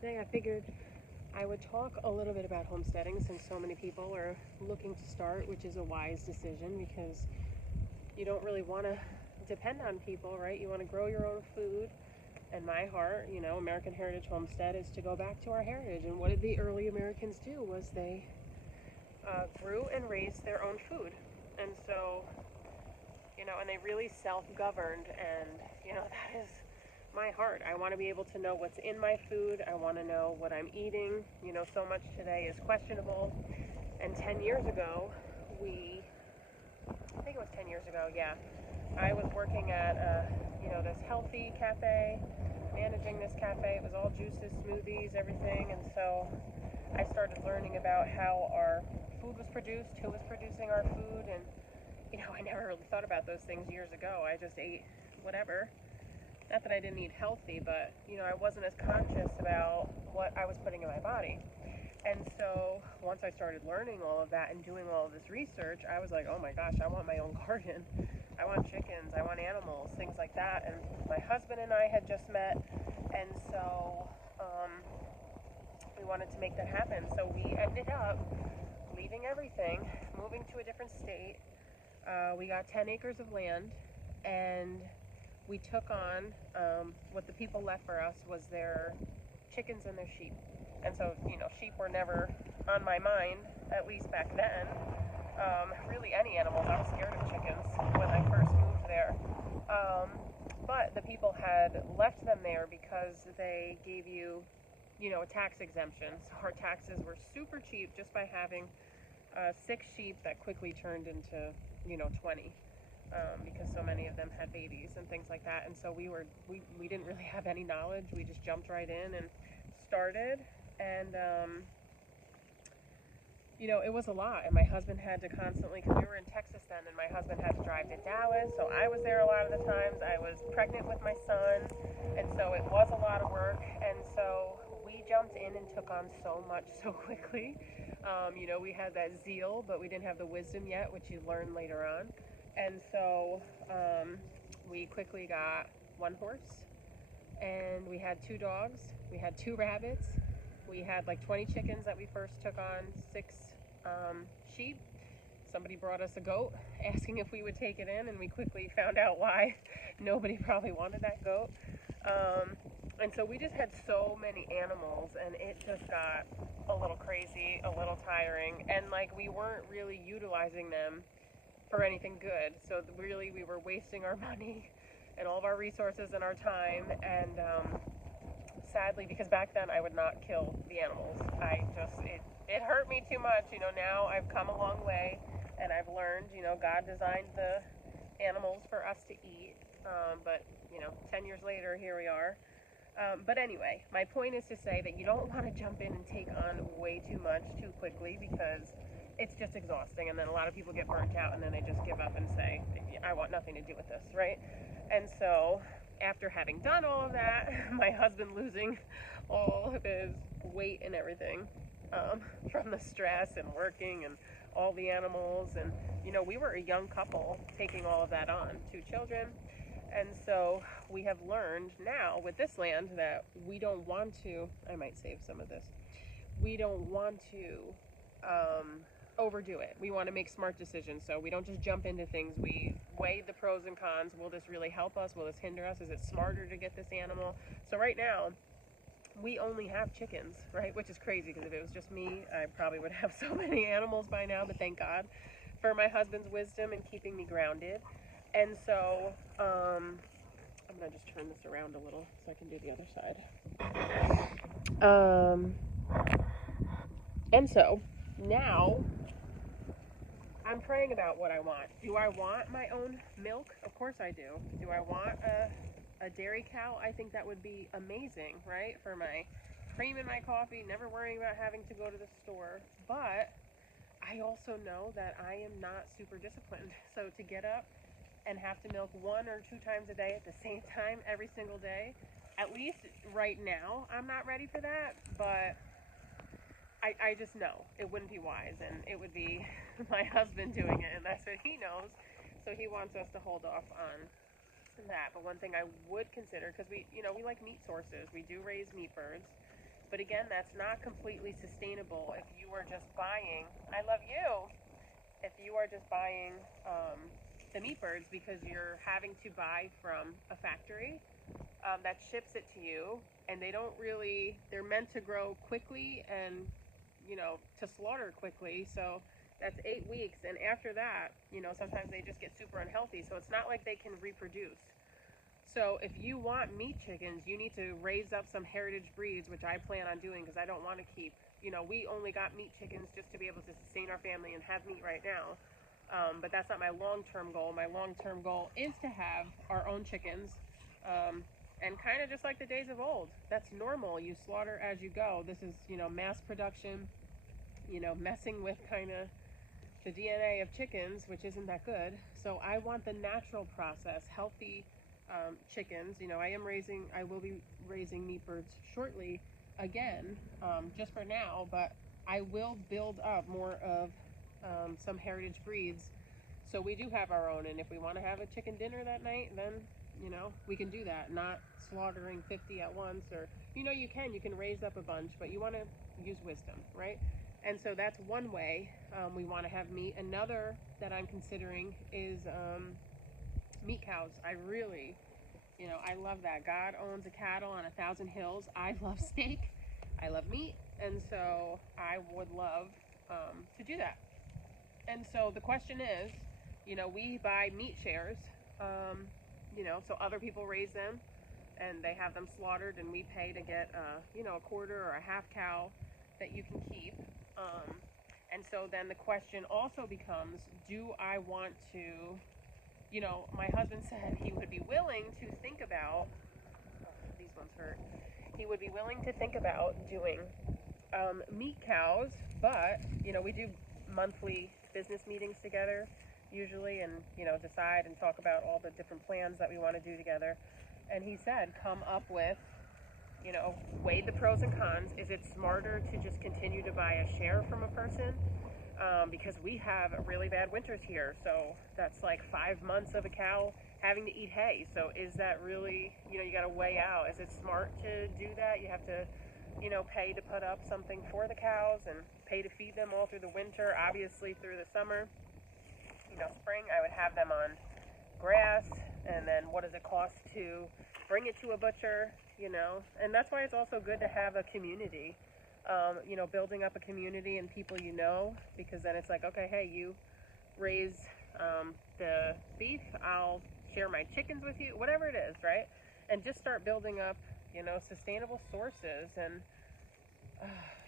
Today I figured I would talk a little bit about homesteading since so many people are looking to start, which is a wise decision because you don't really want to depend on people, right? You want to grow your own food. And my heart, American Heritage Homestead is to go back to our heritage. And what did the early Americans do was they grew and raised their own food. And so, and they really self-governed. And, that is my heart. I want to be able to know what's in my food. I want to know what I'm eating. So much today is questionable. And 10 years ago, I think it was 10 years ago, yeah, I was working at, this healthy cafe, managing this cafe. It was all juices, smoothies, everything. And so I started learning about how our food was produced, who was producing our food. And, I never really thought about those things years ago. I just ate whatever. Not that I didn't eat healthy, but, I wasn't as conscious about what I was putting in my body. And so once I started learning all of that and doing all of this research, I was like, oh my gosh, I want my own garden. I want chickens, I want animals, things like that. And my husband and I had just met, and so we wanted to make that happen. So we ended up leaving everything, moving to a different state. We got 10 acres of land, and we took on what the people left for us was their chickens and their sheep. And so, sheep were never on my mind, at least back then. Really any animals. I was scared of chickens when I first moved there. But the people had left them there because they gave you, a tax exemption. So our taxes were super cheap just by having 6 sheep that quickly turned into, 20. Because so many of them had babies and things like that. And so we didn't really have any knowledge. We just jumped right in and started. And, it was a lot. And my husband had to constantly, because we were in Texas then, and my husband had to drive to Dallas. So I was there a lot of the times. I was pregnant with my son. And so it was a lot of work. And so we jumped in and took on so much so quickly. We had that zeal, but we didn't have the wisdom yet, which you learn later on. And so we quickly got 1 horse, and we had 2 dogs, we had 2 rabbits, we had like 20 chickens that we first took on, 6 sheep. Somebody brought us a goat asking if we would take it in, and we quickly found out why. Nobody probably wanted that goat. And so we just had so many animals, and it just got a little crazy, a little tiring, and like we weren't really utilizing them for anything good. So really we were wasting our money and all of our resources and our time. And sadly, because back then I would not kill the animals. It hurt me too much. Now I've come a long way, and I've learned, God designed the animals for us to eat. But 10 years later, here we are. But anyway, my point is to say that you don't want to jump in and take on way too much too quickly, because it's just exhausting. And then a lot of people get burnt out, and then they just give up and say, I want nothing to do with this, right? And so after having done all of that, my husband losing all of his weight and everything, from the stress and working and all the animals. And, we were a young couple taking all of that on, 2 children. And so we have learned now with this land that we don't want to, I might save some of this, we don't want to overdo it. We want to make smart decisions. So we don't just jump into things. We weigh the pros and cons. Will this really help us? Will this hinder us? Is it smarter to get this animal? So right now, we only have chickens, right? Which is crazy, because if it was just me, I probably would have so many animals by now. But thank God for my husband's wisdom and keeping me grounded. And so I'm going to just turn this around a little so I can do the other side. And so now I'm praying about what I want. Do I want my own milk? Of course I do. Do I want a dairy cow? I think that would be amazing, right? For my cream in my coffee, never worrying about having to go to the store. But I also know that I am not super disciplined. So to get up and have to milk 1 or 2 times a day at the same time every single day, at least right now, I'm not ready for that. But I just know it wouldn't be wise, and it would be my husband doing it, and that's what he knows. So he wants us to hold off on that. But one thing I would consider, because we like meat sources, we do raise meat birds, But again, that's not completely sustainable if you are just buying, I love you, if you are just buying the meat birds because you're having to buy from a factory that ships it to you, and they don't really, they're meant to grow quickly and, you know, to slaughter quickly. So that's 8 weeks. And after that, you know, sometimes they just get super unhealthy. So it's not like they can reproduce. So if you want meat chickens, you need to raise up some heritage breeds, which I plan on doing because I don't want to keep, you know, we only got meat chickens just to be able to sustain our family and have meat right now. But that's not my long-term goal. My long-term goal is to have our own chickens, and kind of just like the days of old. That's normal. You slaughter as you go. This is, you know, mass production, you know, messing with kind of the DNA of chickens, which isn't that good. So I want the natural process, healthy chickens. You know, I will be raising meat birds shortly again, just for now, but I will build up more of some heritage breeds. So we do have our own, and if we want to have a chicken dinner that night, then, you know, we can do that, not slaughtering 50 at once, or, you know, you can raise up a bunch, but you want to use wisdom, right? And so that's one way we want to have meat. Another that I'm considering is meat cows. I really, you know, I love that. God owns a cattle on 1,000 hills. I love steak. I love meat. And so I would love to do that. And so the question is, you know, we buy meat shares, you know, so other people raise them and they have them slaughtered, and we pay to get, you know, a quarter or a half cow that you can keep. And so then the question also becomes, do I want to, you know, my husband said he would be willing to think about, these ones hurt, he would be willing to think about doing meat cows, but, you know, we do monthly business meetings together usually, and, you know, decide and talk about all the different plans that we want to do together. And he said, come up with, you know, weigh the pros and cons. Is it smarter to just continue to buy a share from a person? Because we have really bad winters here. So that's like 5 months of a cow having to eat hay. So is that really, you know, you got to weigh out. Is it smart to do that? You have to, you know, pay to put up something for the cows and pay to feed them all through the winter, obviously through the summer. You know, spring, I would have them on grass. And then what does it cost to bring it to a butcher, you know? And that's why it's also good to have a community, you know, building up a community and people you know, because then it's like, okay, hey, you raise the beef, I'll share my chickens with you, whatever it is, right? And just start building up, you know, sustainable sources. And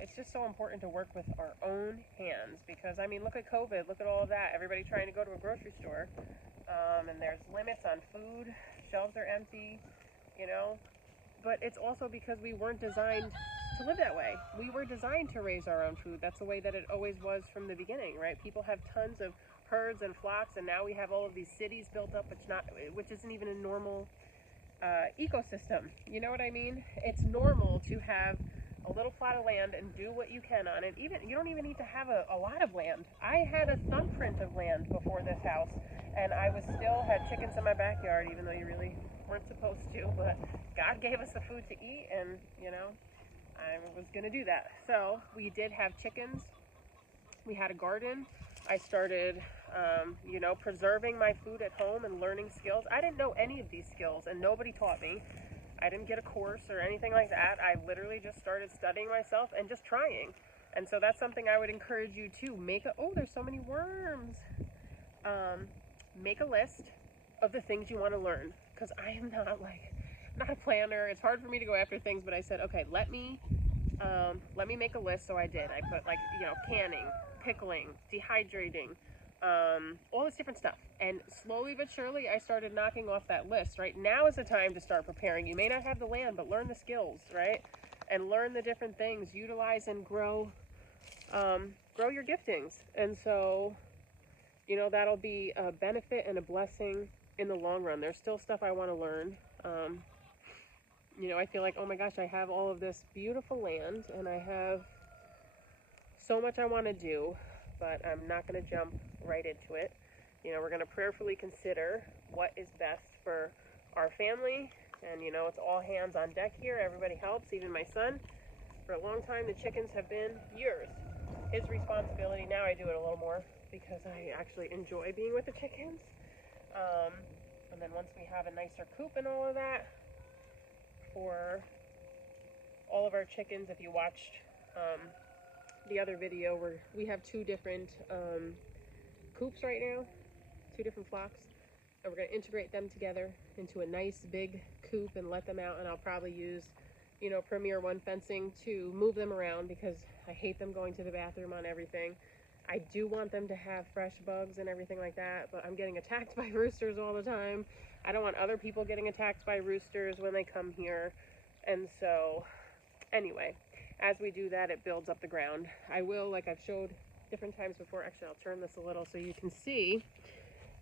it's just so important to work with our own hands, because, I mean, look at COVID, look at all of that, everybody trying to go to a grocery store, and there's limits on food, shelves are empty, you know, but it's also because we weren't designed to live that way. We were designed to raise our own food. That's the way that it always was from the beginning, right? People have tons of herds and flocks, and now we have all of these cities built up, which isn't even a normal ecosystem. You know what I mean? It's normal to have a little plot of land and do what you can on it. Even you don't even need to have a lot of land. I had a thumbprint of land before this house, and I was still had chickens in my backyard, even though you really weren't supposed to. But God gave us the food to eat, and, you know, I was gonna do that. So we did have chickens. We had a garden. I started, you know, preserving my food at home and learning skills. I didn't know any of these skills, and nobody taught me. I didn't get a course or anything like that. I literally just started studying myself and just trying. And so that's something I would encourage you to oh, there's so many worms. Make a list of the things you want to learn, because I am not a planner. It's hard for me to go after things, but I said, okay, let me make a list. So I did. I put, like, you know, canning, pickling, dehydrating, all this different stuff. And slowly but surely, I started knocking off that list, right? Now is the time to start preparing. You may not have the land, but learn the skills, right? And learn the different things, utilize and grow your giftings. And so, you know, that'll be a benefit and a blessing in the long run. There's still stuff I want to learn. You know, I feel like, oh my gosh, I have all of this beautiful land, and I have so much I want to do, but I'm not going to jump right into it. You know, we're going to prayerfully consider what is best for our family, and, you know, it's all hands on deck here. Everybody helps, even my son. For a long time, the chickens have been yours. His responsibility. Now I do it a little more because I actually enjoy being with the chickens. And then once we have a nicer coop and all of that, for all of our chickens, if you watched the other video where we have two different coops right now, two different flocks, and we're going to integrate them together into a nice big coop and let them out. And I'll probably use, you know, Premier One fencing to move them around because I hate them going to the bathroom on everything. I do want them to have fresh bugs and everything like that, but I'm getting attacked by roosters all the time. I don't want other people getting attacked by roosters when they come here. And so anyway, as we do that, it builds up the ground. I will, like I've showed different times before, actually I'll turn this a little so you can see.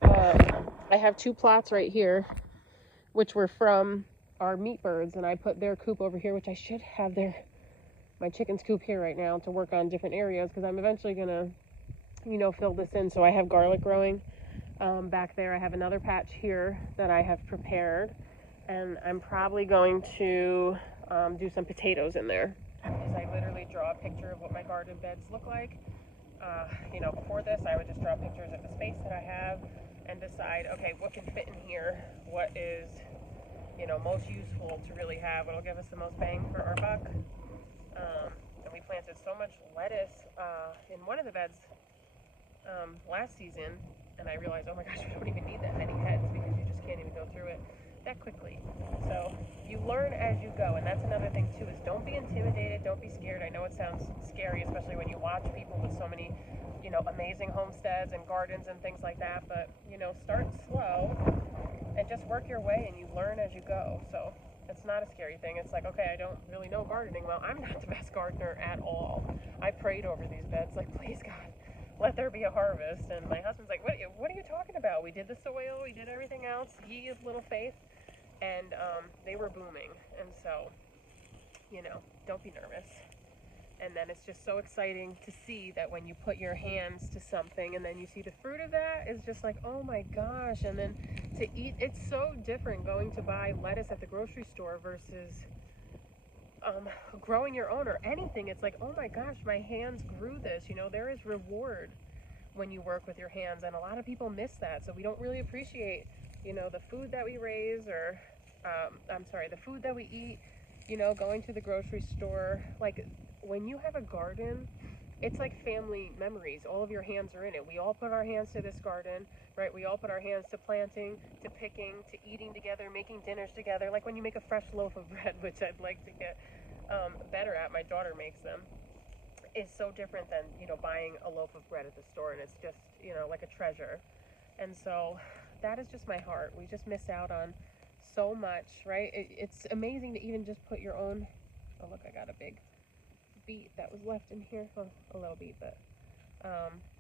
I have two plots right here, which were from our meat birds, and I put their coop over here, which I should have my chicken's coop here right now to work on different areas, because I'm eventually going to, you know, fill this in. So I have garlic growing back there. I have another patch here that I have prepared, and I'm probably going to do some potatoes in there. I literally draw a picture of what my garden beds look like. You know, before this, I would just draw pictures of the space that I have and decide, okay, what can fit in here, what is, you know, most useful to really have, what'll give us the most bang for our buck. And we planted so much lettuce in one of the beds last season, and I realized, oh my gosh, we don't even need that many heads because you just can't even go through it that quickly. So you learn as you go, and that's another thing too, is don't be intimidated, don't be scared. I know it sounds scary, especially when you watch people with so many, you know, amazing homesteads and gardens and things like that, but, you know, start slow and just work your way, and you learn as you go. So it's not a scary thing. It's like, okay, I don't really know gardening. Well, I'm not the best gardener at all. I prayed over these beds, like, please God, let there be a harvest. And my husband's like, what are you talking about? We did the soil, we did everything else, ye of little faith, and they were booming. And so, you know, don't be nervous. And then it's just so exciting to see that when you put your hands to something and then you see the fruit of that, is just like, oh my gosh. And then to eat, it's so different going to buy lettuce at the grocery store versus growing your own or anything. It's like, oh my gosh, my hands grew this. You know, there is reward when you work with your hands, and a lot of people miss that. So we don't really appreciate, you know, the food that we raise, or the food that we eat, you know, going to the grocery store. Like, when you have a garden, it's like family memories. All of your hands are in it. We all put our hands to this garden, right? We all put our hands to planting, to picking, to eating together, making dinners together. Like when you make a fresh loaf of bread, which I'd like to get better at, my daughter makes them, is so different than, you know, buying a loaf of bread at the store, and it's just, you know, like a treasure. And so that is just my heart. We just miss out on so much, right? It's amazing to even just put your own, oh look, I got a big beet that was left in here, well, a little beet, but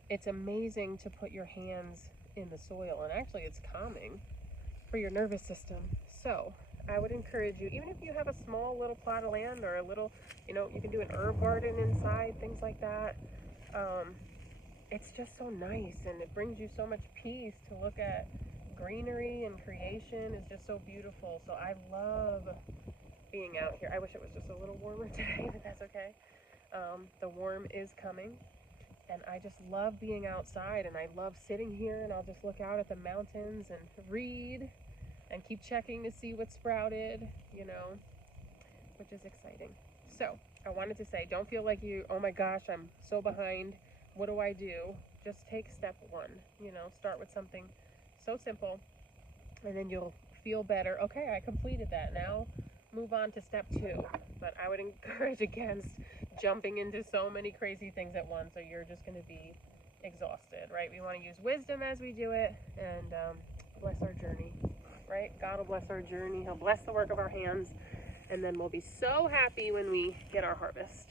it's amazing to put your hands in the soil, and actually it's calming for your nervous system. So I would encourage you, even if you have a small little plot of land or a little, you know, you can do an herb garden inside, things like that. It's just so nice, and it brings you so much peace to look at. Greenery and creation is just so beautiful. So I love being out here. I wish it was just a little warmer today, but that's okay. The warm is coming, and I just love being outside, and I love sitting here, and I'll just look out at the mountains and read and keep checking to see what sprouted, you know, which is exciting. So I wanted to say, don't feel like you, oh my gosh, I'm so behind, what do I do? Just take step one, you know, start with something so simple, and then you'll feel better. Okay, I completed that. Now move on to step two. But I would encourage against jumping into so many crazy things at once, or you're just going to be exhausted, right? We want to use wisdom as we do it, and bless our journey, right? God will bless our journey. He'll bless the work of our hands, and then we'll be so happy when we get our harvest.